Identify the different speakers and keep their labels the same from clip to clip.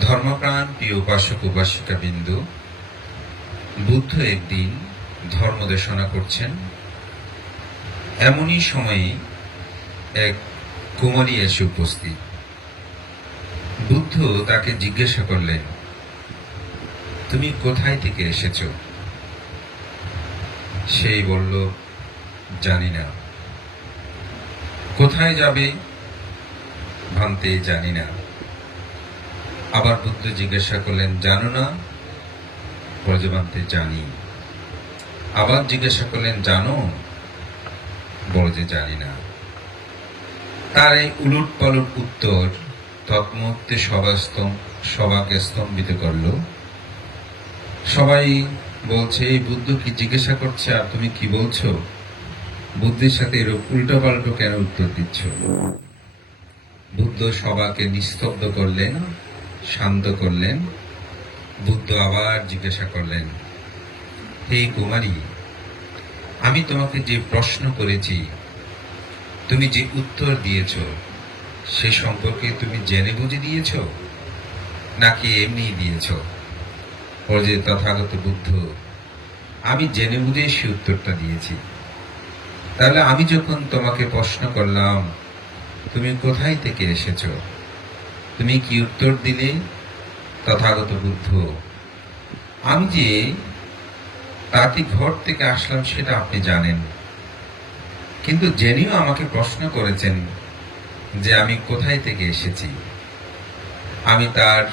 Speaker 1: ধর্মপ্রাণ, প্রিয় উপাসক, উপাসিকা বিন্দু, বুদ্ধ একদিন ধর্মদেশনা করছেন। এমনই সময়ে এক কুমারী এসে উপস্থিত। বুদ্ধ তাকে জিজ্ঞাসা করলেন, তুমি কোথায় থেকে এসেছ? সেই বলল, জানি না। কোথায় যাবে? ভান্তে জানি না। আবার বুদ্ধ জিজ্ঞাসা করলেন, জানো না? ব্রজবান্তে জানি। আবার জিজ্ঞাসা করলেন, জানো? বড় জানি না। তার এই উলট পালট উত্তর তৎমুহূর্তে স্তম সভাকে স্তম্ভিত করল। সবাই বলছে, এই বুদ্ধ কি জিজ্ঞাসা করছে, আর তুমি কি বলছো? বুদ্ধের সাথে এরূপ উল্টো পাল্টো কেন উত্তর দিচ্ছ? বুদ্ধ সবাকে নিস্তব্ধ করলেন শান্ত করলেন। বুদ্ধ আবার জিজ্ঞাসা করলেন, হে কুমারী, আমি তোমাকে যে প্রশ্ন করেছি, তুমি যে উত্তর দিয়েছ, সে সম্পর্কে তুমি জেনে বুঝে দিয়েছ, নাকি এমনি দিয়েছ? যে তথাগত বুদ্ধ, আমি জেনে বুঝে সে উত্তরটা দিয়েছি। তাহলে আমি যখন তোমাকে প্রশ্ন করলাম, তুমি কোথায় থেকে এসেছ? তুমি কি উত্তর দিলে? তথাগত বুদ্ধ। আমি যে তাঁতি ঘর থেকে আসলাম সেটা আপনি জানেন। কিন্তু জেনেও আমাকে প্রশ্ন করেছেন যে আমি কোথায় থেকে এসেছি। আমি তার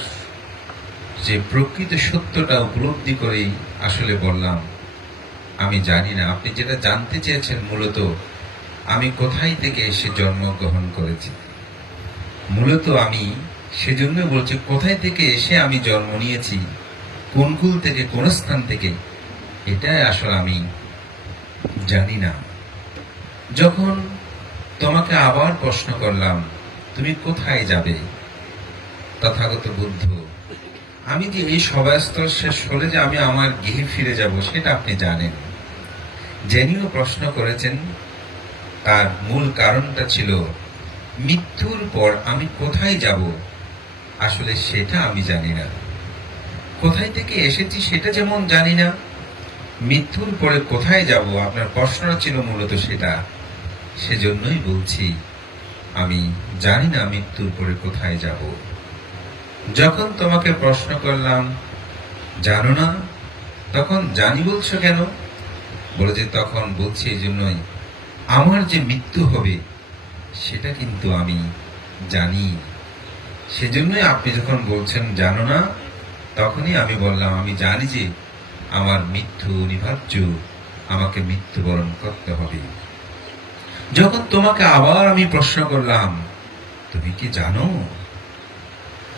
Speaker 1: যে প্রকৃত সত্যটা উপলব্ধি করেই আসলে বললাম, আমি জানি না। আপনি যেটা জানতে চেয়েছেন মূলত, আমি কোথায় থেকে এসে জন্মগ্রহণ করেছি। মূলত আমি সেজন্য বলছি, কোথায় থেকে এসে আমি জন্ম নিয়েছি? কোন কুল থেকে, কোন স্থান থেকে? এটাই আসলে আমি জানি না। যখন তোমাকে আবার প্রশ্ন করলাম, তুমি কোথায় যাবে? তথাগত বুদ্ধ, আমি যে এই সভাস্থল শেষ হলে যে আমি আমার গৃহে ফিরে যাব, সেটা আপনি জানেন। জেনিও প্রশ্ন করেছেন, তার মূল কারণটা ছিল, মৃত্যুর পর আমি কোথায় যাব? আসলে সেটা আমি জানি না। কোথায় থেকে এসেছি সেটা যেমন জানি না। মৃত্যুর পরে কোথায় যাব, আপনার প্রশ্নটা ছিল মূলত সেটা। সেজন্যই বলছি, আমি জানি না মৃত্যুর পরে কোথায় যাব। যখন তোমাকে প্রশ্ন করলাম, জানো না? তখন জানি বলছো কেন? বলে যে তখন বলছি এই জন্যই, আমার যে মৃত্যু হবে, সেটা কিন্তু আমি জানি। সেজন্যই আপনি যখন বলছেন, জানো না? তখনই আমি বললাম, আমি জানি যে আমার মৃত্যু অনিবার্য। আমাকে মৃত্যুবরণ করতে হবে। যখন তোমাকে আবার আমি প্রশ্ন করলাম, তুমি কি জানো?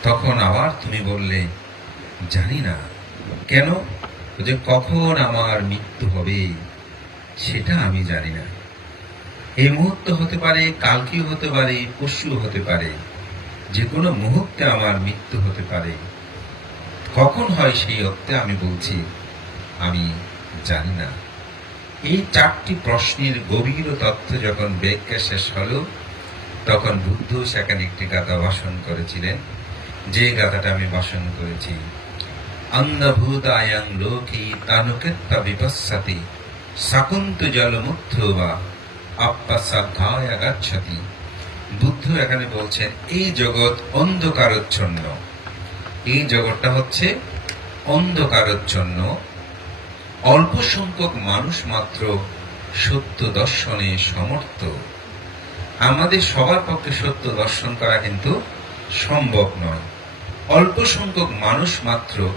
Speaker 1: তখন আবার তুমি বললে, জানি না। কেন? যে কখন আমার মৃত্যু হবে, সেটা আমি জানি না। এই মুহূর্ত হতে পারে, কালকেও হতে পারে পরশু হতে পারে। যে কোনো মুহূর্তে আমার মৃত্যু হতে পারে। কখন হয় সেই অর্থে আমি বলছি, আমি জানি না। এই চারটি প্রশ্নের গভীর তথ্য যখন ব্যাখ্যা শেষ হলো, তখন বুদ্ধ সেখানে একটি গাথা ভাষণ করেছিলেন, যে গাথাটা আমি ভাষণ করেছি অন্ধভূত আয়াং লোকি তানুকেত্তা বিপස්සতি শাকুন্ত জলমুগ্ধ বা আপ্পাসাধ্যায় গাচ্ছতি। বুদ্ধ এখানে বলছেন, এই জগৎ অন্ধকারচ্ছন্ন। এই জগৎটা হচ্ছে অন্ধকারচ্ছন্ন। অল্প সংখ্যক মানুষ মাত্র সত্য দর্শনে সমর্থ। আমাদের সবার পক্ষে সত্য দর্শন করা কিন্তু সম্ভব নয়। অল্প সংখ্যক মানুষ মাত্র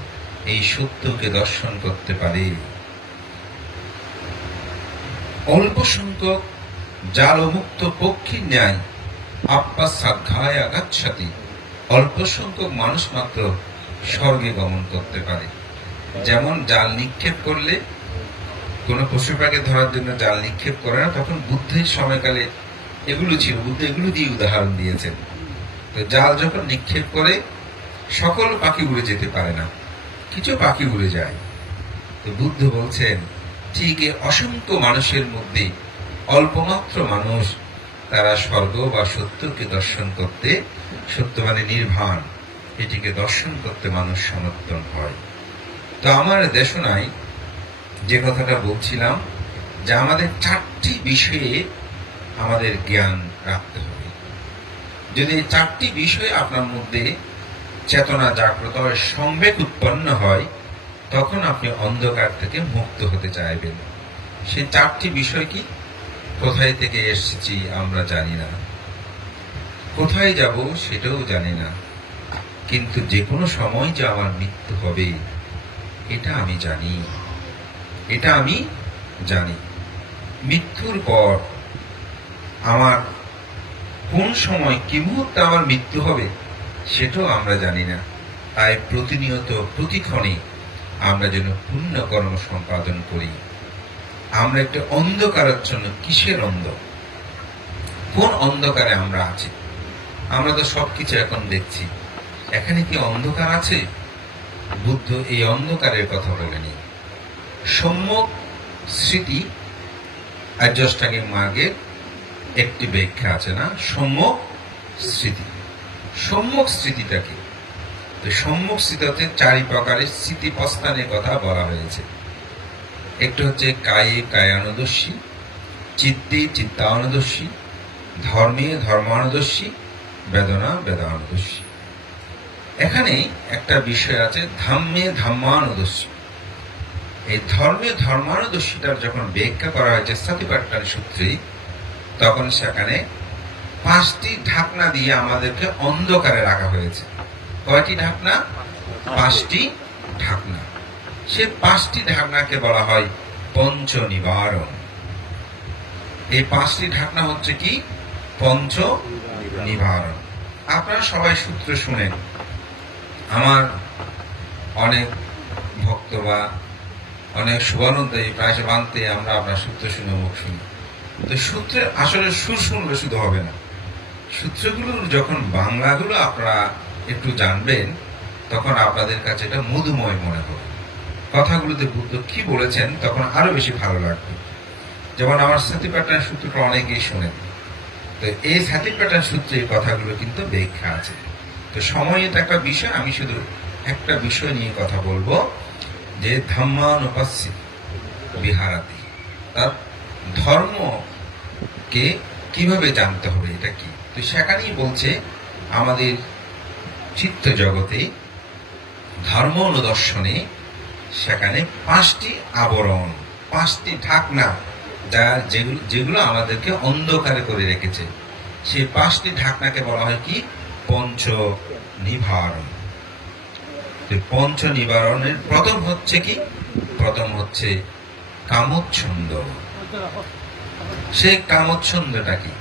Speaker 1: এই সত্যকে দর্শন করতে পারে। অল্প সংখ্যক জালমুক্ত পক্ষীর ন্যায় আপ্পা সাধ্যায় আগাচ্ছাতি। অল্প সংখ্যক মানুষ মাত্র স্বর্গে গমন করতে পারে। যেমন জাল নিক্ষেপ করলে, কোনো পশু পাখি ধরার জন্য জাল নিক্ষেপ করে না, তখন বুদ্ধের সময়কালে এগুলো ছিল, বুদ্ধ এগুলো দিয়ে উদাহরণ দিয়েছেন। তো জাল যখন নিক্ষেপ করে, সকল পাখি উড়ে যেতে পারে না। কিছু পাখি উড়ে যায়। তো বুদ্ধ বলছেন, ঠিক অসংখ্য মানুষের মধ্যে অল্পমাত্র মানুষ তারা স্বর্গ বা সত্যকে দর্শন করতে সত্য মানে নির্বাণ এটিকে দর্শন করতে মানুষ সমর্থন হয়। তো আমার দেশনায় যে কথাটা বলছিলাম, যে আমাদের চারটি বিষয়ে আমাদের জ্ঞান রাখতে হবে। যদি চারটি বিষয়ে আপনার মধ্যে চেতনা জাগ্রত হয় সম্বেক উৎপন্ন হয়, তখন আপনি অন্ধকার থেকে মুক্ত হতে চাইবেন। সেই চারটি বিষয় কি? কোথায় থেকে এসেছি আমরা জানি না। কোথায় যাব সেটাও জানি না। কিন্তু যে কোনো সময় যে আমার মৃত্যু হবে, এটা আমি জানি। এটা আমি জানি। মৃত্যুর পর আমার কোন সময়, কি মুহূর্তে আমার মৃত্যু হবে, সেটাও আমরা জানি না। তাই প্রতিনিয়ত, প্রতিক্ষণে আমরা যেন পুণ্য কর্ম সম্পাদন করি। আমরা একটা অন্ধকারাচ্ছন্ন কিসের অন্ধ? কোন অন্ধকারে আমরা আছি? আমরা তো সবকিছু এখন দেখছি। এখানে কি অন্ধকার আছে? বুদ্ধ এই অন্ধকারের কথা বলেনি। সম্যক স্মৃতি আর্যষ্টাঙ্গিক মার্গের একটি ব্যাখ্যা আছে না? সম্যক স্মৃতি। সম্যক স্মৃতিটা কি? সম্যক স্মৃতিতে চারি প্রকারের স্মৃতি প্রস্থানের কথা বলা হয়েছে। একটি হচ্ছে কায়ে কায়ানুদর্শী, চিত্তে চিত্তানুদর্শী, ধর্মে ধর্মানুদর্শী, বেদনা বেদানুদর্শী। এখানে একটা বিষয় আছে, ধাম্মে ধাম্মানুদর্শী। এই ধর্মে ধর্মানুদর্শীটার যখন ব্যাখ্যা করা হয়েছে সাতিপাট্টার সূত্রে, তখন সেখানে পাঁচটি ঢাকনা দিয়ে আমাদেরকে অন্ধকারে রাখা হয়েছে। কয়টি ঢাকনা? পাঁচটি ঢাকনা। সে পাঁচটি ঢাকনাকে বলা হয় পঞ্চ নিবারণ এই পাঁচটি ঢাকনা হচ্ছে কি? পঞ্চ নিবারণ আপনারা সবাই সূত্র শুনেন। আমার অনেক ভক্ত বা অনেক শুভানন্দায়ী প্রায় বানতে আমরা আপনার সূত্র শুনে মুখ শুনি। তো সূত্রের আসলে সুর শুনলে শুধু হবে না। সূত্রগুলোর যখন বাংলাগুলো আপনারা একটু জানবেন, তখন আপনাদের কাছে এটা মধুময় মনে হবে। কথাগুলোতে বুদ্ধ কি বলেছেন তখন আরও বেশি ভালো লাগবে। যেমন আমার সাথী প্যাটার্ন সূত্রটা অনেকেই শোনেন। তো এই সাথী প্যাটার্ন সূত্রে এই কথাগুলো কিন্তু ব্যাখ্যা আছে। তো সময় এটা একটা বিষয়, আমি শুধু একটা বিষয় নিয়ে কথা বলব। যে ধর্মানুপাস্যি বিহারাতি তার ধর্মকে কীভাবে জানতে হবে, এটা কি? তো সেখানেই বলছে, আমাদের চিত্ত জগতে ধর্ম অনুদর্শনে সেখানে পাঁচটি আবরণ, পাঁচটি ঢাকনা যা যেগুলো আমাদেরকে অন্ধকারে করে রেখেছে। সেই পাঁচটি ঢাকনাকে বলা হয় কি? পঞ্চ নিবারণ। পঞ্চ নিবারণের প্রথম হচ্ছে কি? প্রথম হচ্ছে কামচ্ছন্দ। সেই কামচ্ছন্দটা কি?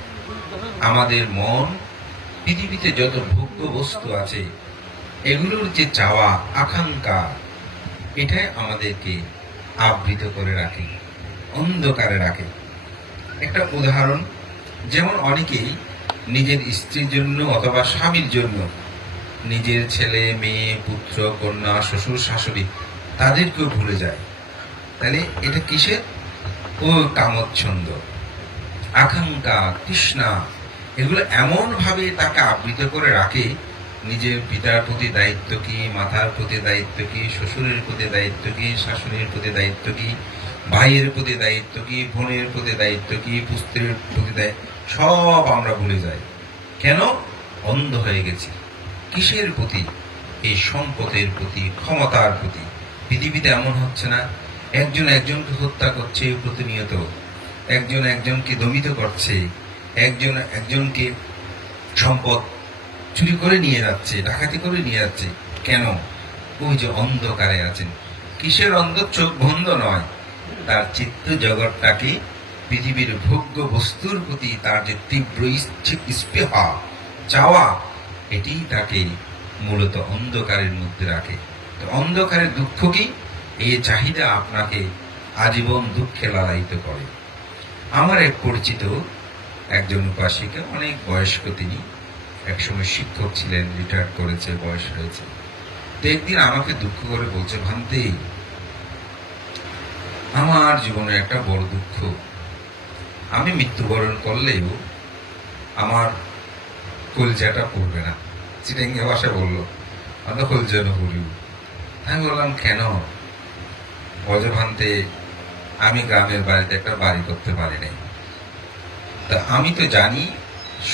Speaker 1: আমাদের মন, পৃথিবীতে যত ভোগ্য বস্তু আছে, এগুলোর যে চাওয়া, আকাঙ্ক্ষা এটাই আমাদেরকে আবৃত করে রাখে, অন্ধকারে রাখে। একটা উদাহরণ, যেমন অনেকেই নিজের স্ত্রীর জন্য অথবা স্বামীর জন্য নিজের ছেলে, মেয়ে, পুত্র, কন্যা, শ্বশুর, শাশুড়ি তাদেরকেও ভুলে যায়। তাহলে এটা কিসের? ও কামচ্ছন্দ, আকাঙ্ক্ষা, তৃষ্ণা, এগুলো এমনভাবে তাকে আবৃত করে রাখে নিজের পিতার প্রতি দায়িত্ব কি, মাতার প্রতি দায়িত্ব কি, শ্বশুরের প্রতি দায়িত্ব কি, শাশুড়ির প্রতি দায়িত্ব কি, ভাইয়ের প্রতি দায়িত্ব কি, বোনের প্রতি দায়িত্ব কি, পুত্রের প্রতি দায়িত্ব? সব আমরা ভুলে যাই। কেন? অন্ধ হয়ে গেছি। কিসের প্রতি? এই সম্পদের প্রতি, ক্ষমতার প্রতি। পৃথিবীতে এমন হচ্ছে না, একজন একজনকে হত্যা করছে প্রতিনিয়ত। একজন একজনকে দমিত করছে। একজন একজনকে সম্পদ চুরি করে নিয়ে যাচ্ছে, ডাকাতি করে নিয়ে যাচ্ছে। কেন? ওই যে অন্ধকারে আছেন। কিসের অন্ধ? চোখ বন্ধ নয়। তার চিত্ত জগৎটাকে পৃথিবীর ভোগ্য বস্তুর প্রতি তার যে তীব্র স্পৃহা, চাওয়া, এটি তাকে মূলত অন্ধকারের মধ্যে রাখে। তো অন্ধকারের দুঃখ কি? এই চাহিদা আপনাকে আজীবন দুঃখে লালায়িত করে। আমার এক পরিচিত একজন উপাসিকা অনেক বয়স্ক তিনি একসময় শিক্ষক ছিলেন রিটায়ার করেছে, বয়স হয়েছে। তো একদিন আমাকে দুঃখ করে বলছে, ভান্তে, আমার জীবনে একটা বড় দুঃখ। আমি মৃত্যুবরণ করলেও আমার কলজাটা পড়বে না। চিটাঙ্গা ভাষা বলল, আমরা হলজন হরিউ আমি বললাম, কেন? বজভান্তে আমি গ্রামের বাড়িতে একটা বাড়ি করতে পারি নাই তা আমি তো জানি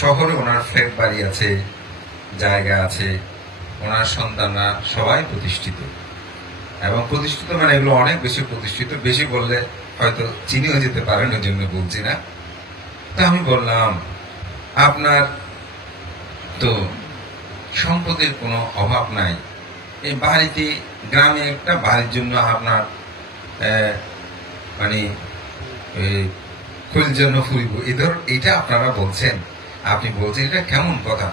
Speaker 1: শহরে ওনার ফ্ল্যাট বাড়ি আছে, জায়গা আছে, ওনার সন্তানরা সবাই প্রতিষ্ঠিত। এবং প্রতিষ্ঠিত মানে এগুলো অনেক বেশি প্রতিষ্ঠিত, বেশি বললে হয়তো চিনিও যেতে পারেন ওই জন্য বলছি না। তা আমি বললাম, আপনার তো সম্পদের কোনো অভাব নাই। এই বাড়িতে গ্রামে একটা বাড়ির জন্য আপনার মানে ফুল জন্য ফুলব এই ধর, এটা আপনারা বলছেন। আপনি বলছেন, এটা কেমন কথা?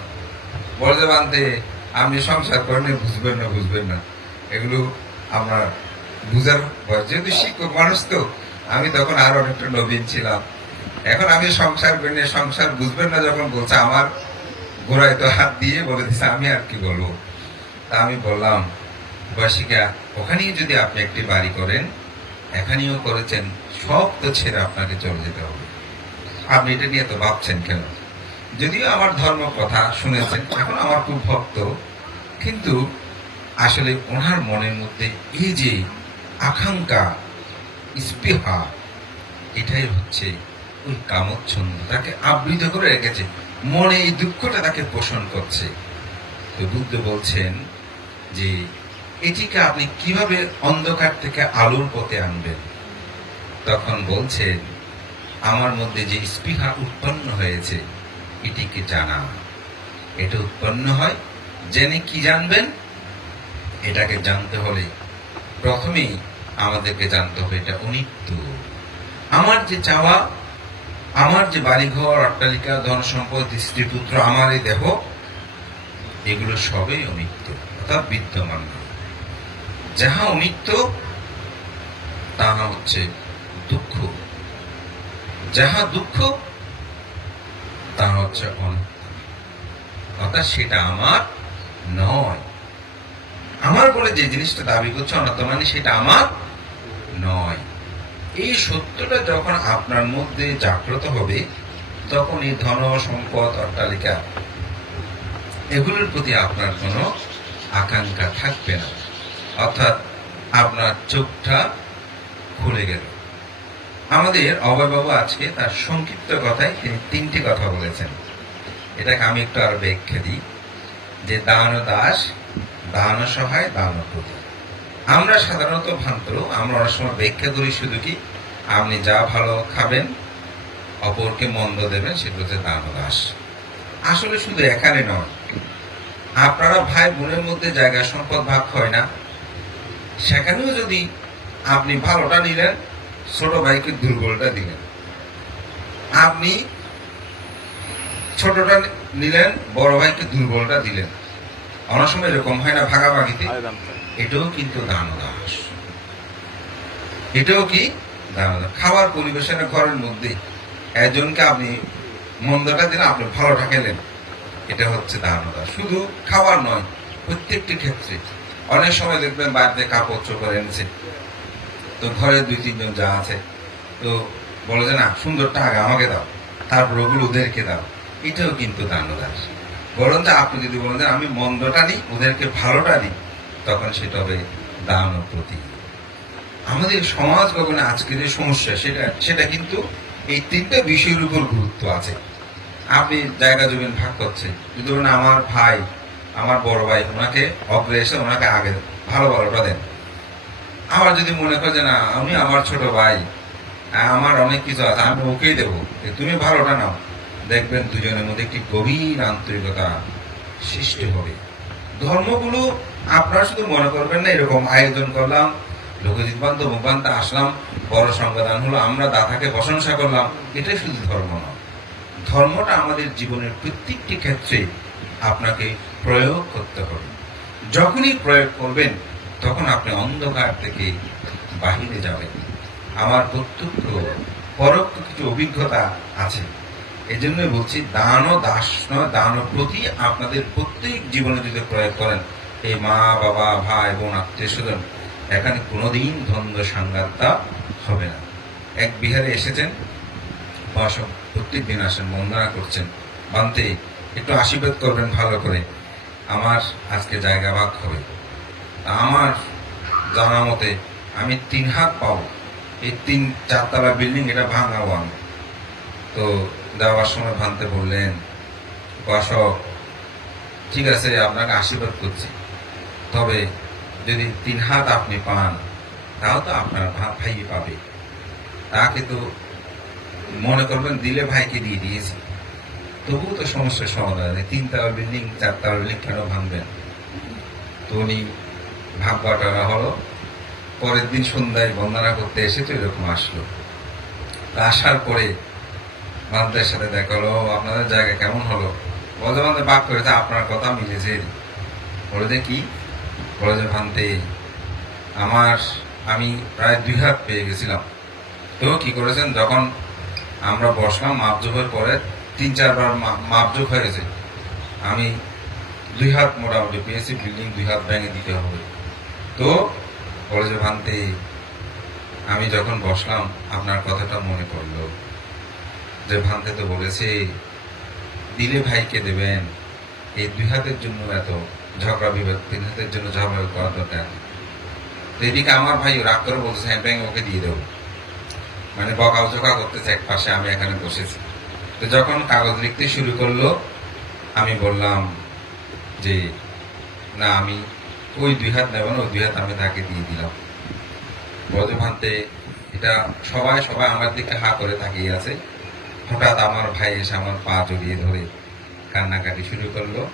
Speaker 1: বলতে বানতে আপনি সংসার করেন বুঝবেন না বুঝবেন না। এগুলো আমরা বুঝার। যেহেতু শিক্ষক মানুষ তো, আমি তখন আরও অনেকটা নবীন ছিলাম। এখন আমি সংসার করেন সংসার বুঝবেন না, যখন বলছে আমার গোড়ায় তো হাত দিয়ে বলে দিচ্ছে আমি আর কি বলব? তা আমি বললাম, বয়সিকা, ওখানেই যদি আপনি একটি বাড়ি করেন, এখানেও করেছেন, সব তো ছেড়ে আপনাকে চলে যেতে হবে। আপনি এটা নিয়ে তো ভাবছেন কেন? যদিও আমার ধর্ম কথা শুনেছেন, এখন আমার খুব ভক্ত, কিন্তু আসলে ওনার মনের মধ্যে এই যে আকাঙ্ক্ষা, স্পৃহা, এটাই হচ্ছে ওই কামচ্ছন্দ। তাকে আবৃত করে রেখেছে। মনে এই দুঃখটা তাকে পোষণ করছে। তো বুদ্ধ বলছেন যে, এটিকে আপনি কীভাবে অন্ধকার থেকে আলোর পথে আনবেন? তখন বলছেন, আমার মধ্যে যে স্পৃহা উৎপন্ন হয়েছে এটিকে জানা এটা উৎপন্ন হয় জেনে কি জানবেন? এটাকে জানতে হলে প্রথমেই আমাদেরকে জানতে হবে এটা অনিত্য। আমার যে চাওয়া, আমার যে বাড়িঘর, অট্টালিকা ধন সম্পদ স্ত্রী পুত্র আমার এই দেহ, এগুলো সবই অনিত্য, অর্থাৎ বিদ্যমান। যাহা অনিত্য, তাহা হচ্ছে দুঃখ। যাহা দুঃখ তাহা হচ্ছে অনিত্য অর্থাৎ সেটা আমার নয়। আমার বলে যে জিনিসটা দাবি করছে অনন্ত মানে সেটা আমার নয়। এই সত্যটা যখন আপনার মধ্যে জাগ্রত হবে, তখন এই ধন, সম্পদ, অট্টালিকা এগুলোর প্রতি আপনার কোনো আকাঙ্ক্ষা থাকবে না। অর্থাৎ আপনার চোখটা খুলে গেল। আমাদের অভয়বাবু আজকে তার সংক্ষিপ্ত কথায় তিনি তিনটি কথা বলেছেন। এটাকে আমি একটু আরও ব্যাখ্যা দিই, যে দান দাস, দান সহায়, দান আমরা সাধারণত ভ্রান্ত, আমরা অনেক সময় ব্যাখ্যা করি শুধু কি, আপনি যা ভালো খাবেন, অপরকে মন্দ দেবেন, সেটা হচ্ছে দান দাস। আসলে শুধু এখানে নয়, আপনারা ভাই বোনের মধ্যে জায়গা সম্পদ ভাগ হয় না। সেখানেও যদি আপনি ভালোটা নিলেন ছোট ভাইকে দুর্বলটা দিলেন। আপনি ছোটটা নিলেন বড় ভাইকে দুর্বলটা দিলেন। অনেক সময় এরকম হয় না ভাগাভাগিতে। এটাও কিন্তু দান দাস এটাও কি দান খাবার পরিবেশনের ঘরের মধ্যে একজনকে আপনি মন্দটা দিলেন আপনি ভালোটা খেলেন। এটা হচ্ছে দান দাস। শুধু খাবার নয় প্রত্যেকটি ক্ষেত্রে। অনেক সময় দেখবেন বাড়িতে কাপড় চোপড় এনেছে। তো ঘরে দুই, তিনজন যা আছে, তো বলে যে, না সুন্দরটা আগে আমাকে দাও, তারপর ওগুলো ওদেরকে দাও। এটাও কিন্তু দান ও দাস বরঞ্চ আপনি যদি বলেন যে, আমি মন্দটা দিই, ওদেরকে ভালোটা দিই, তখন সেটা হবে দান ও প্রতি। আমাদের সমাজ গগনে আজকের যে সমস্যা, সেটা সেটা কিন্তু এই তিনটা বিষয়ের উপর গুরুত্ব আছে। আপনি জায়গা জমিন ভাগ করছে যদি বলেন, আমার ভাই, আমার বড় ভাই, ওনাকে অগ্রে এসে ওনাকে আগে ভালো ভালোটা দেন। আবার যদি মনে করে না, আমি আমার ছোট ভাই আমার অনেক কিছু আছে, আমি ওকেই দেবো। তুমি ভালোটা নাও। দেখবেন দুজনের মধ্যে একটি গভীর আন্তরিকতা সৃষ্টি হবে। ধর্মগুলো আপনারা শুধু মনে করবেন না, এরকম আয়োজন করলাম লোকজিৎ বান্ত মুখবান্তা আসলাম, বড় সংবিধান হলো, আমরা দাতাকে প্রশংসা করলাম, এটাই শুধু ধর্ম নয়। ধর্মটা আমাদের জীবনের প্রত্যেকটি ক্ষেত্রে আপনাকে প্রয়োগ করতে হবে। যখনই প্রয়োগ করবেন তখন আপনি অন্ধকার থেকে বাহিরে যাবেন। আমার প্রত্যক্ষ, পরোক্ষ কিছু অভিজ্ঞতা আছে। এই জন্যই বলছি, দান ও দাস নয়, দান প্রতি আপনাদের প্রত্যেক জীবনে যদি প্রয়োগ করেন, এই মা, বাবা, ভাই, বোন, আত্মীয় স্বজন, এখানে কোনোদিন দ্বন্দ্ব সাংঘাতটা হবে না। এক বিহারে এসেছেন প্রত্যেক দিন আসেন, বন্দনা করছেন। বানতে, একটু আশীর্বাদ করবেন ভালো করে। আমার আজকে জায়গা ভাগ হবে। আমার জানা মতে, আমি তিন হাত পাবো। এই তিন চারতলা বিল্ডিং এটা ভাঙাবো আমি। তো যাওয়ার সময় ভাঙতে বললেন, উপাসক, ঠিক আছে, আপনাকে আশীর্বাদ করছি। তবে যদি তিন হাত আপনি পান, তাও তো আপনার ভাই পাবে। তাকে তো মনে করবেন দিলে ভাইকে দিয়ে দিয়েছি। তবুও তো সমস্যার সমাধান। তিনতলা বিল্ডিং, চারতলা বিল্ডিং কেন ভাঙবেন? তো উনি ভাব বাটারা হলো। পরের দিন সন্ধ্যায় বন্দনা করতে এসে তো এরকম আসলো। তা আসার পরে বান্ধবের সাথে দেখা হলো আপনাদের জায়গা কেমন হলো? বলতে বলতে বাক করেছে আপনার কথা মিলেছে। বলে, যে কি? বলে, যে ভান্তে, আমার, আমি প্রায় দুই হাত পেয়ে গেছিলাম। তো কি করেছেন? যখন আমরা বসলাম, মাপজোকের পরে তিন চারবার মা- মাপজোক হয়ে গেছে। আমি দুই হাত মোটামুটি পেয়েছি, বিল্ডিং দুই হাত ভেঙে দিতে হবে। তো বলে যে, ভান্তে, আমি যখন বসলাম, আপনার কথাটা মনে পড়ল। যে, ভান্তে, তো বলেছে, দিলে ভাইকে দেবেন? এই দুই হাতের জন্য এত ঝগড়া বিবাদ, তিন হাতের জন্য ঝগড়া করা দরকার তো এদিকে আমার ভাই রাগ করে বলছে হ্যাঁ ব্যাংক ওকে দিয়ে দেবো। মানে বকাও ঝোকা করতেছে এক পাশে, আমি এখানে বসেছি। তো যখন কাগজ লিখতে শুরু করল, আমি বললাম যে, না, আমি ওই দুই হাত নেব না ওই দুই হাত আমি তাকে দিয়ে দিলাম। বজ্রভান্তে এটা সবাই সবাই আমার দিকে হা করে তাকিয়ে আছে। হঠাৎ আমার ভাই এসে আমার পা জড়িয়ে ধরে কান্নাকাটি শুরু করল।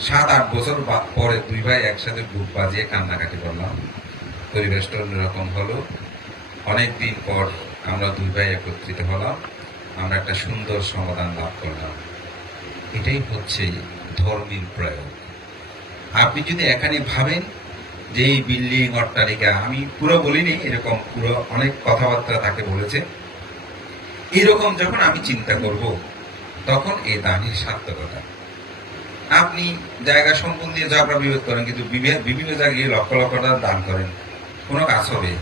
Speaker 1: সাত, আট বছর পরে দুই ভাই একসাথে বুক বাজিয়ে কান্নাকাটি করলাম। পরিবেশটা অন্যরকম হলো। অনেক দিন পর আমরা দুই ভাই একত্রিত হলাম। আমরা একটা সুন্দর সমাধান লাভ করলাম। এটাই হচ্ছে ধর্মীর প্রয়োগ। আপনি যদি এখানে ভাবেন যে এই বিল্ডিং অট্টালিকা আমি পুরো বলিনি, এরকম পুরো অনেক কথাবার্তা তাকে বলেছে। এরকম যখন আমি চিন্তা করব, তখন এই দানের সার্থকতা। আপনি জায়গা সম্পূর্ণ দিয়ে ঝগড়া বিভেদ করেন, কিন্তু বিভিন্ন জায়গায় লক্ষ লক্ষ টাকা দান করেন। কোনো কাজ হবে?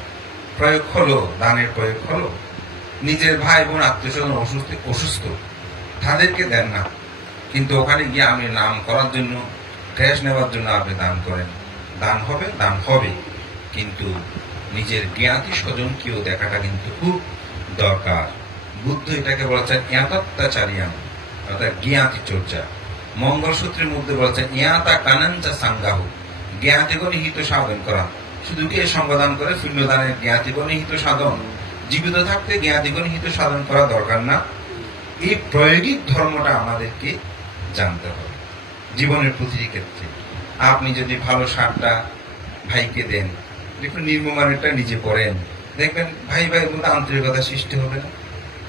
Speaker 1: প্রয়োগ হলো, দানের প্রয়োগ হলো। নিজের ভাই বোন, আত্মীয় স্বজন অসুস্থ অসুস্থ, তাদেরকে দেন না। কিন্তু ওখানে গিয়ে আমি নাম করার জন্য ক্যাশ নেওয়ার জন্য আপনি দান করেন। দান হবে দান হবে। কিন্তু নিজের জ্ঞাতি স্বজনকেও দেখাটা কিন্তু খুব দরকার। বুদ্ধ এটাকে বলেছেন ইয়াতাত্তাচারিয়াম অর্থাৎ জ্ঞাতি চর্চা। মঙ্গলসূত্রের মধ্যে বলেছেন, ইয়াতা কানাঞ্চা সাঙ্গাহ জ্ঞাতিগণ হিত সাধন করা। শুধু কি সমাধান করে? শূন্যদানের জ্ঞাতিগণ হিত সাধন। জীবিত থাকতে জ্ঞাতিগণ হিত সাধন করা দরকার না। এই প্রয়োগিক ধর্মটা আমাদেরকে জানতে হবে। জীবনের প্রতিটি ক্ষেত্রে। আপনি যদি ভালো সারটা ভাইকে দেন একটু নির্মমানেরটা নিজে পড়েন। দেখবেন ভাই ভাইয়ের মধ্যে আন্তরিকতা সৃষ্টি হবে না?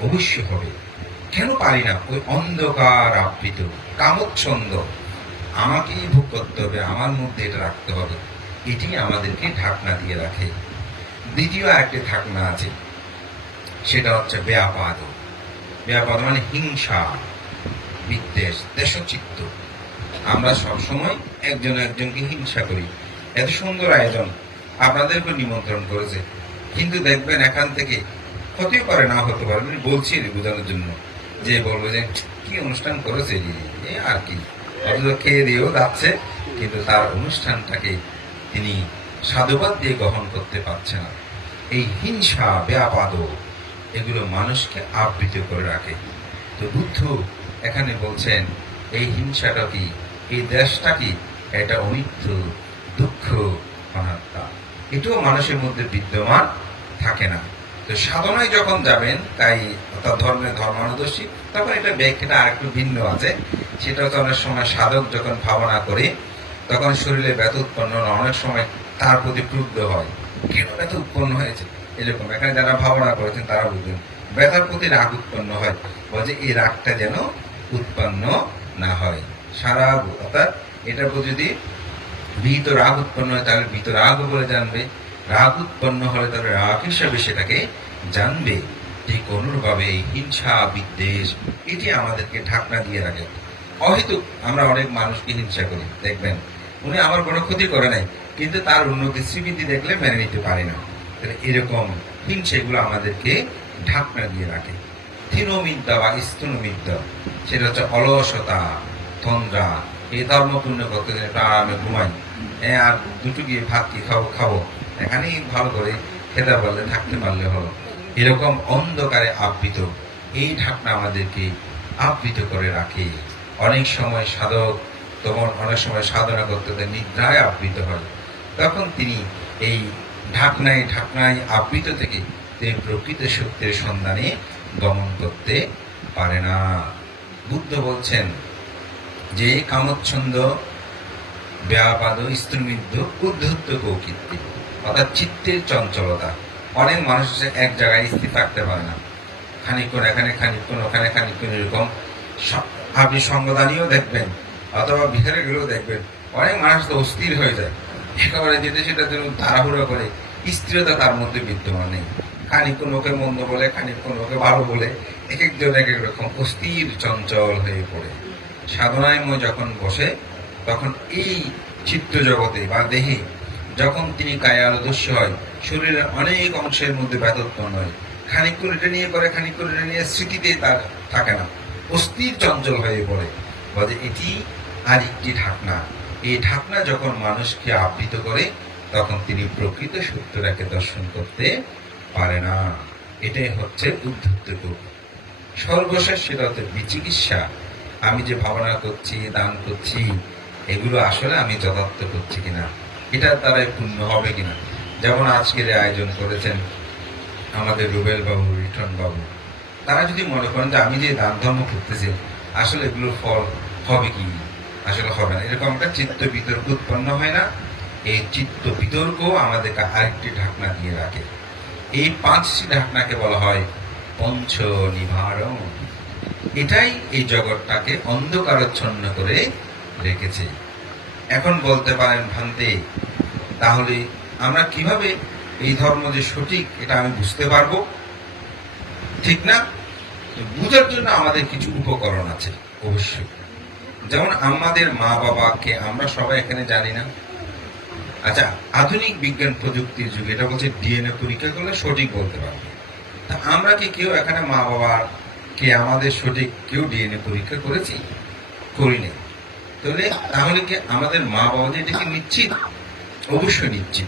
Speaker 1: অবশ্য হবে। কেন পারি না? ওই অন্ধকার আবৃত, কামচ্ছন্দ। আমাকেই ভোগ করতে হবে, আমার মধ্যে এটা রাখতে হবে। এটি আমাদেরকে ঢাকনা দিয়ে রাখে। দ্বিতীয় একটি ঢাকনা আছে, সেটা হচ্ছে ব্যাপাদ। ব্যাপাদ মানে হিংসা, বিদ্বেষ, দেশচিত্ত। আমরা সবসময় একজন একজনকে হিংসা করি। এত সুন্দর আয়োজন আপনাদেরকে নিমন্ত্রণ করেছে। কিন্তু দেখবেন এখান থেকে হতেও করে না হতে পারে। আমি বলছি বোঝানোর জন্য যে বলব যে, কি অনুষ্ঠান করেছে এ আর কি? অথচ খেয়ে দিয়েও যাচ্ছে, কিন্তু তার অনুষ্ঠানটাকে তিনি সাধুবাদ দিয়ে গ্রহণ করতে পারছে না। এই হিংসা ব্যাপাদ এগুলো মানুষকে আবৃত করে রাখে। তো বুদ্ধ এখানে বলছেন, এই হিংসাটা কি এই দেশটা কি? এটা অনিত্য, দুঃখ, অনাত্মা। এটাও মানুষের মধ্যে বিদ্যমান থাকে না। তো সাধনায় যখন যাবেন, তাই অর্থাৎ ধর্মের ধর্মানুদর্শী, তখন এটা ব্যাখ্যাটা আরেকটু ভিন্ন আছে। সেটা হচ্ছে অনেক সময় সাধক যখন ভাবনা করে, তখন শরীরে ব্যথা উৎপন্ন অনেক সময় তার প্রতি ক্রুদ্ধ হয়। কেন ব্যথা উৎপন্ন হয়েছে? এরকম, এখানে যারা ভাবনা করেছেন, তারা বুঝবেন। ব্যথার প্রতি রাগ উৎপন্ন হয়। বলছে এই রাগটা যেন উৎপন্ন না হয়। সারা অর্থাৎ এটার প্রতি যদি ভীত রাগ উৎপন্ন হয়, তাহলে ভীত রাগ বলে জানবে। রাগ উৎপন্ন হলে তাহলে রাগ হিসাবে সেটাকে জানবে। অনুরূপভাবে এই হিংসা, বিদ্বেষ, এটি আমাদেরকে ঢাকনা দিয়ে রাখে। অহেতুক আমরা অনেক মানুষকে হিংসা করি, দেখবেন। উনি আমার কোনো ক্ষতি করে নাই, কিন্তু তার উন্নতি শ্রীবৃদ্ধি দেখলে মেনে নিতে পারে না। তাহলে এরকম হিংসা এগুলো আমাদেরকে ঢাকনা দিয়ে রাখে। থিনমিদ্যা বা স্তনমিদ্যা সেটা হচ্ছে অলসতা। তন্দ্রা এই ধর্ম পূর্ণ করতে একটু আরামে ঘুমাই। হ্যাঁ আর দুটো গিয়ে ভাত কি খাব খাব? এখানেই ভালো করে খেতে পারলে, থাকতে পারলে হলো এরকম অন্ধকারে আবৃত, এই ঢাকনা আমাদেরকে আবৃত করে রাখে। অনেক সময় সাধক, তখন অনেক সময় সাধনা করতে নিদ্রায় আবৃত হয়। তখন তিনি এই ঢাকনায় ঢাকনায় আবৃত থেকে তিনি প্রকৃত সত্যের সন্ধানে গমন করতে পারে না। বুদ্ধ বলছেন যে কামচ্ছন্দ, ব্যাপাদ, স্ত্রমিদ্ধ, উদ্ধত্ত কৌকীর্তি অর্থাৎ চিত্তের চঞ্চলতা। অনেক মানুষ এক জায়গায় স্থির থাকতে পারে না। খানিকক্ষণ এখানে, খানিকক্ষণ ওখানে, খানিকক্ষণ এরকম আপনি সঙ্গদানিও দেখবেন, অথবা বিহারে গেলেও দেখবেন। অনেক মানুষ তো অস্থির হয়ে যায়। একেবারে যেতে সেটা যেন তাড়াহুড়ো করে। স্থিরতা তার মধ্যে বিদ্যমান নেই। খানিকক্ষণ ওকে মন্দ বলে, খানিকক্ষণ ওকে ভালো বলে এক একজন এক এক রকম অস্থির, চঞ্চল হয়ে পড়ে। সাধনায় মই যখন বসে, তখন এই চিত্র জগতে বা দেহে যখন তিনি কায়ালদস্য হয়, শরীরের অনেক অংশের মধ্যে ব্যথ উৎপন্ন হয় খানিকক্ষণ এটা নিয়ে করে খানিকক্ষণ এটা নিয়ে স্মৃতিতে তার থাকে না। অস্থির চঞ্চল হয়ে পড়ে। বলে, এটি আর একটি ঢাকনা। এই ঢাকনা যখন মানুষকে আবৃত করে, তখন তিনি প্রকৃত সত্যটাকে দর্শন করতে পারে না। এটাই হচ্ছে উদ্ধত্ত সর্বশেষ সেটা হচ্ছে বিচিকিৎসা। আমি যে ভাবনা করছি, দান করছি, এগুলো আসলে আমি যথার্থ করছি কিনা? এটার দ্বারাই পূর্ণ হবে কিনা? যেমন আজকের আয়োজন করেছেন আমাদের রুবেল বাবু, রিটন বাবু। তারা যদি মনে করেন যে আমি যে দান ধর্ম করতেছি, আসলে এগুলোর ফল হবে কি? আসলে হবে না। এরকম একটা চিত্ত বিতর্ক উৎপন্ন হয় না। এই চিত্ত বিতর্ক আমাদেরকে আরেকটি ঢাকনা দিয়ে রাখে। এই পাঁচটি ঢাকনাকে বলা হয় পঞ্চ নিভারণ এটাই এই জগৎটাকে অন্ধকারচ্ছন্ন করে রেখেছে। এখন বলতে পারেন ভান্তে, তাহলে আমরা কীভাবে এই ধর্ম যে সঠিক, এটা আমি বুঝতে পারব? ঠিক না? বুঝার জন্য আমাদের কিছু উপকরণ আছে, অবশ্যই। যেমন আমাদের মা বাবাকে আমরা সবাই এখানে জানি না। আচ্ছা আধুনিক বিজ্ঞান প্রযুক্তির যুগে এটা বলছে ডিএনএ পরীক্ষা করলে সঠিক বলতে পারবে। তা আমরা কি কেউ এখানে মা বাবা কে আমাদের সঠিক কেউ ডিএনএ পরীক্ষা করেছি? করিনি। তাহলে তাহলে কি আমাদের মা বাবাদের এটা কি নিশ্চিত? অবশ্যই নিশ্চিত।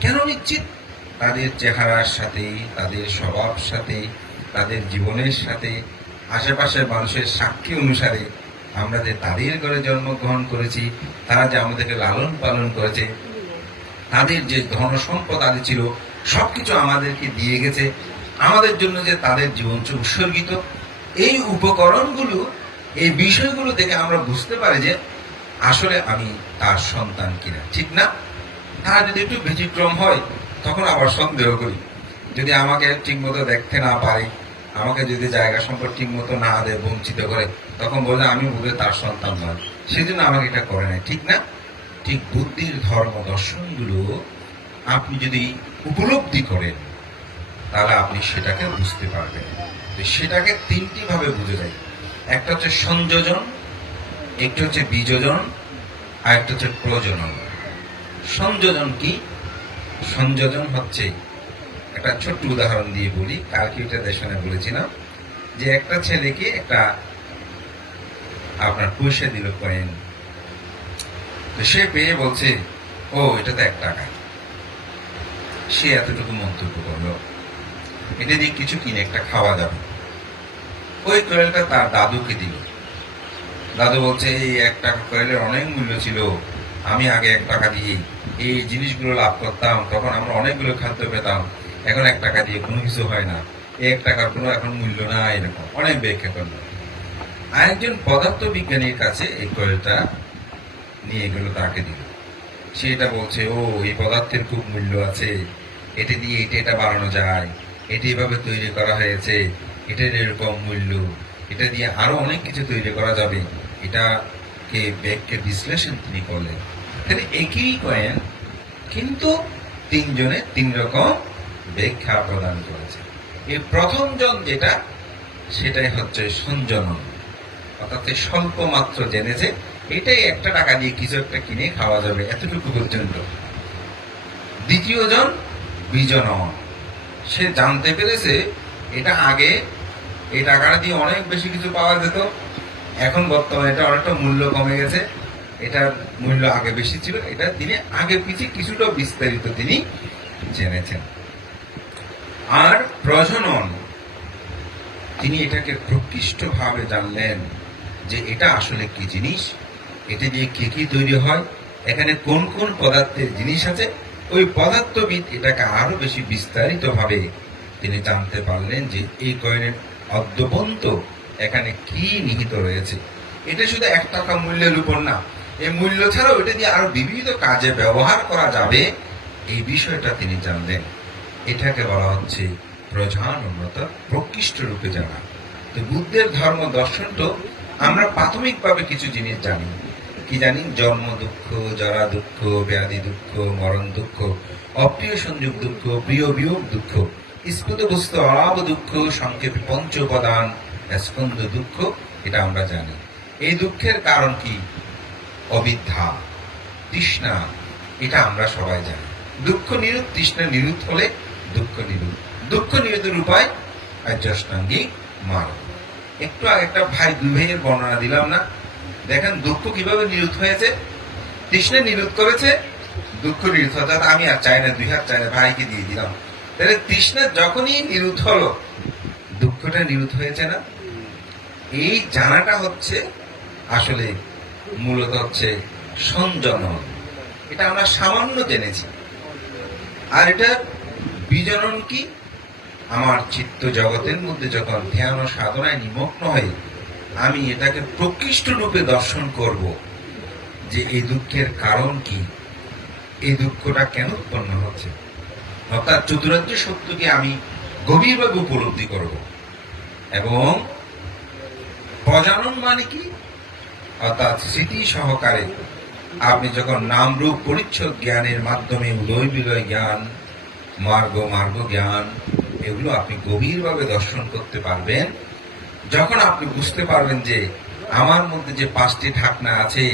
Speaker 1: কেন নিশ্চিত? তাদের চেহারার সাথে, তাদের স্বভাব সাথে, তাদের জীবনের সাথে, আশেপাশের মানুষের সাক্ষী অনুসারে আমরা যে তাদের ঘরে জন্মগ্রহণ করেছি, তারা যে আমাদেরকে লালন পালন করেছে, তাদের যে ধন সম্পদ আদি ছিল, সবকিছু আমাদেরকে দিয়ে গেছে, আমাদের জন্য যে তাদের জীবন উৎসর্গিত এই উপকরণগুলো, এই বিষয়গুলো দেখে আমরা বুঝতে পারি যে আসলে আমি তার সন্তান কিনা, ঠিক না? তারা যদি একটু ব্যতিক্রম হয়, তখন আবার সন্দেহ করি। যদি আমাকে ঠিক মতো দেখতে না পারে, আমাকে যদি জায়গা সম্পদ ঠিক মতো না দেয়, বঞ্চিত করে, তখন বলে আমি বোধহয় তার সন্তান নয়। সেজন্য আমাকে এটা করে না ঠিক না? ঠিক বুদ্ধির ধর্ম দর্শনগুলো আপনি যদি উপলব্ধি করেন, তাহলে আপনি সেটাকে বুঝতে পারবেন। সেটাকে তিনটি ভাবে বুঝে যায়। একটা হচ্ছে সংযোজন, একটা হচ্ছে বিযোজন, আর একটা হচ্ছে প্রজনন। সংযোজন কি? সংযোজন হচ্ছে একটা ছোট্ট উদাহরণ দিয়ে বলি, কালকে এটা দেশনে বলেছিলাম যে একটা ছেলেকে একটা আপনার পয়সা দিল কয়েন। তো সে পেয়ে বলছে, ও এটা তো এক টাকা। সে এতটুকু মন্তব্য করল। এটা দিয়ে কিছু কিনে, একটা খাওয়া যাবে ওই কয়েলটা তার দাদুকে দিল। দাদু বলছে, এই এক টাকা কয়েলের অনেক মূল্য ছিল। আমি আগে এক টাকা দিয়ে এই জিনিসগুলো লাভ করতাম। তখন আমরা অনেকগুলো খাদ্য পেতাম। এখন এক টাকা দিয়ে কোনো কিছু হয় না। এক টাকার কোনো এখন মূল্য না এরকম। অনেক ব্যাখ্যা করল। আরেকজন পদার্থ বিজ্ঞানীর কাছে এই কয়েলটা নিয়ে গেল, তাকে দিল। সে এটা বলছে, ও, এই পদার্থের খুব মূল্য আছে। এটা দিয়ে এটা এটা বাড়ানো যায়। এটি এভাবে তৈরি করা হয়েছে। এটার এরকম মূল্য। এটা দিয়ে আরও অনেক কিছু তৈরি করা যাবে। এটাকে ব্যাগকে বিশ্লেষণ তিনি করলেন। তাহলে একই কয়েন কিন্তু তিনজনে তিন রকম ব্যাখ্যা প্রদান করেছে। এই প্রথম জন যেটা, সেটাই হচ্ছে সঞ্জনন। অর্থাৎ স্বল্প মাত্র জেনেছে, এটাই একটা টাকা দিয়ে কিছু একটা কিনে খাওয়া যাবে এতটুকু পর্যন্ত। দ্বিতীয় জন বিজনন। সে জানতে পেরেছে এটা আগে এই টাকাটা দিয়ে অনেক বেশি কিছু পাওয়া যেত। এখন বর্তমানে এটা অনেকটা মূল্য কমে গেছে। এটার মূল্য আগে বেশি ছিল, এটা তিনি আগে পিছিয়ে কিছুটা বিস্তারিত তিনি জেনেছেন। আর প্রজনন, তিনি এটাকে প্রকৃষ্টভাবে জানলেন যে এটা আসলে কি জিনিস, এটা দিয়ে কি কি তৈরি হয়, এখানে কোন কোন পদার্থের জিনিস আছে ওই পদার্থবিদ এটাকে আরও বেশি বিস্তারিত ভাবে তিনি জানতে পারলেন যে এই কয়েনের অদ্যপন্ত এখানে কি নিহিত রয়েছে। এটা শুধু এক টাকা মূল্যের উপর না, এই মূল্য ছাড়াও এটা দিয়ে আরও বিভিন্ন কাজে ব্যবহার করা যাবে, এই বিষয়টা তিনি জানলেন। এটাকে বলা হচ্ছে প্রধান উন্নত প্রকৃষ্ট রূপে জানা। তো বুদ্ধের ধর্ম দর্শন তো আমরা প্রাথমিকভাবে কিছু জিনিস জানি। কি জানি? জন্ম দুঃখ, জরা দুঃখ, ব্যাধি দুঃখ, মরণ দুঃখ অপ্রিয় সংযোগ দুঃখ, প্রিয় বিয়োগ দুঃখ স্ফুত বস্তু, অলাভ দুঃখ, সংক্ষেপে পঞ্চ উপাদান স্কন্দ দুঃখ, এটা আমরা জানি। এই দুঃখের কারণ কি? অবিদ্যা, তৃষ্ণা, এটা আমরা সবাই জানি। দুঃখ নিরুদ তৃষ্ণা নিরুত হলে দুঃখ নিরুত দুঃখ নিরুতের উপায়? আর্যষ্টাঙ্গিক মার্গ একটু আগে একটা ভাই দুই ভাইয়ের বর্ণনা দিলাম না? দেখেন দুঃখ কীভাবে নিরুত হয়েছে? তৃষ্ণা নিরুত করেছে, দুঃখ নিরুত অর্থাৎ আমি আর চাই না, দুই হাত চাই না, ভাইকে দিয়ে দিলাম। তাহলে তৃষ্ণা যখনই নিরুত হলো, দুঃখটা নিরুত হয়েছে না? এই জানাটা হচ্ছে আসলে মূলত হচ্ছে সংযমন। এটা আমরা সামান্য জেনেছি। আর এটা বিজনন কি? আমার চিত্ত জগতের মধ্যে যখন ধ্যান ও সাধনায় নিমগ্ন হয়ে আমি এটাকে প্রকৃষ্ট রূপে দর্শন করব যে এই দুঃখের কারণ কি? এই দুঃখটা কেন উৎপন্ন হচ্ছে? অর্থাৎ চতুরাজ্য সত্যকে আমি গভীরভাবে উপলব্ধি করব। এবং প্রজানন মানে কি? অর্থাৎ স্মৃতি সহকারে আপনি যখন নাম রূপ পরিচ্ছদ জ্ঞানের মাধ্যমে উদয় বিলয় জ্ঞান, মার্গ মার্গ জ্ঞান, এগুলো আপনি গভীরভাবে দর্শন করতে পারবেন। যখন আপনি বুঝতে পারবেন যে আমার মধ্যে যে পাঁচটি ঢাকনা আছে,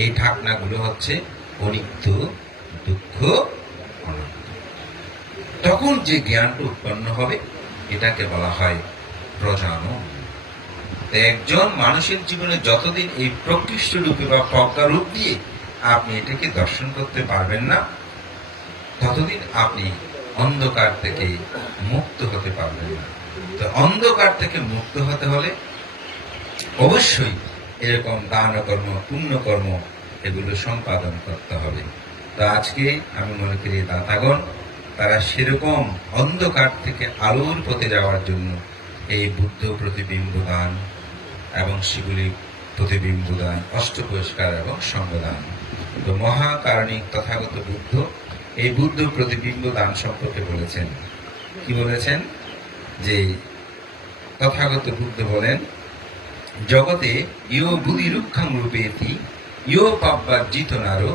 Speaker 1: এই ঢাকনাগুলো হচ্ছে অনিত্য, দুঃখ তখন যে জ্ঞানটা উৎপন্ন হবে, এটাকে বলা হয় প্রজানন। তো একজন মানুষের জীবনে যতদিন এই প্রকৃষ্ট রূপে বা প্রজ্ঞা রূপ দিয়ে আপনি এটাকে দর্শন করতে পারবেন না, ততদিন আপনি অন্ধকার থেকে মুক্ত হতে পারবেন না। তো অন্ধকার থেকে মুক্ত হতে হলে অবশ্যই এরকম দান কর্ম পুণ্য কর্ম এগুলো সম্পাদন করতে হবে। তো আজকে আমি মনে করি দাতাগণ, তারা সেরকম অন্ধকার থেকে আলোর পথে যাওয়ার জন্য এই বুদ্ধ প্রতিবিম্ব দান এবং সেগুলি প্রতিবিম্ব দান অষ্ট পুরস্কার এবং সঙ্গদান তো মহাকারণিক তথাগত বুদ্ধ এই বুদ্ধ প্রতিবিম্ব দান সম্পর্কে বলেছেন। কি বলেছেন? যে তথাগত বুদ্ধ বলেন, জগতে ইয় বুধি রুক্ষাং রূপেতি, ইয় পাব্বার জিত নারো,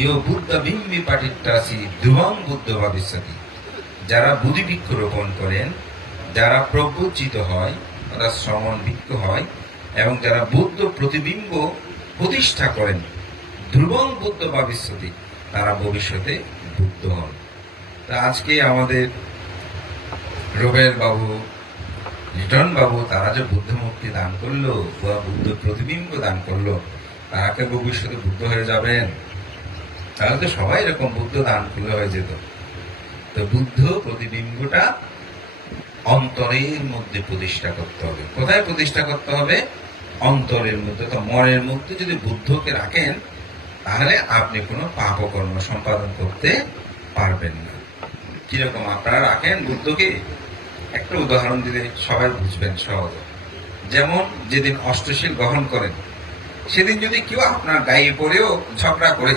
Speaker 1: ইয় বুদ্ধ বিম্বি পাটিত্রাসি ধ্রুবং বুদ্ধ ভবিষ্যতি। যারা বুদ্ধি বৃক্ষ রোপণ করেন, যারা প্রজ্ঞোচিত হয় অর্থাৎ শ্রমণ বৃক্ষ হয়, এবং যারা বুদ্ধ প্রতিবিম্ব প্রতিষ্ঠা করেন, ধ্রুবং বুদ্ধ ভবিষ্যতি, তারা ভবিষ্যতে বুদ্ধ হন। তা আজকে আমাদের রবের বাবু, লিটন বাবু, তারা যে বুদ্ধ মুক্তি দান করল বা বুদ্ধ প্রতিবিম্ব দান করল তারা কে ভবিষ্যতে বুদ্ধ হয়ে যাবেন। তাহলে তো সবাই এরকম বুদ্ধ দান করলে হয়ে যেত। তো বুদ্ধ প্রতিবিম্বটা অন্তরের মধ্যে প্রতিষ্ঠা করতে হবে। কোথায় প্রতিষ্ঠা করতে হবে? অন্তরের মধ্যে। তো মনের মধ্যে যদি বুদ্ধকে রাখেন, তাহলে আপনি কোনো পাপকর্ম সম্পাদন করতে পারবেন না। কীরকম আপনারা রাখেন বুদ্ধকে? একটা উদাহরণ দিলে সবাই বুঝবেন সহজে। যেমন যেদিন অষ্টশীল গ্রহণ করেন, সেদিন যদি কেউ আপনার গায়ে পড়েও ঝগড়া করে,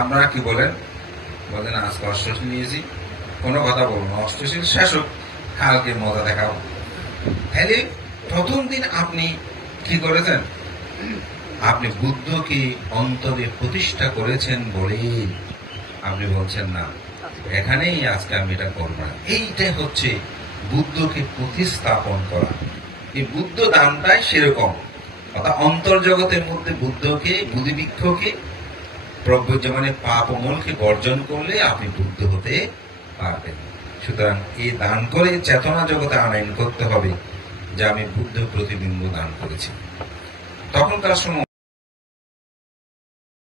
Speaker 1: আপনারা কি বলেন? বলেন, আজকে অষ্টশীল নিয়েছি। কোনো কথা বলব অষ্টশীল শেষ হোক, কালকে মজা দেখাবো। তাহলে প্রথম দিন আপনি কি করেছেন? আপনি বুদ্ধকে অন্তরে প্রতিষ্ঠা করেছেন বলেই আপনি বলছেন, না, এখানেই আজকে আমি এটা করব না। এইটাই হচ্ছে বুদ্ধকে প্রতিস্থাপন করা। এই বুদ্ধ দানটাই সেরকম। অর্থাৎ অন্তর্জগতের মধ্যে বুদ্ধকে, বুদ্ধিবৃক্ষকে, প্রজ্ঞ মানে পাপ মনকে বর্জন করলে আপনি বুদ্ধ হতে পারবেন। সুতরাং এই দান করে চেতনা জগতে আনয়ন করতে হবে, যে আমি বুদ্ধ প্রতিবিম্ব দান করেছি। তখনকার সময়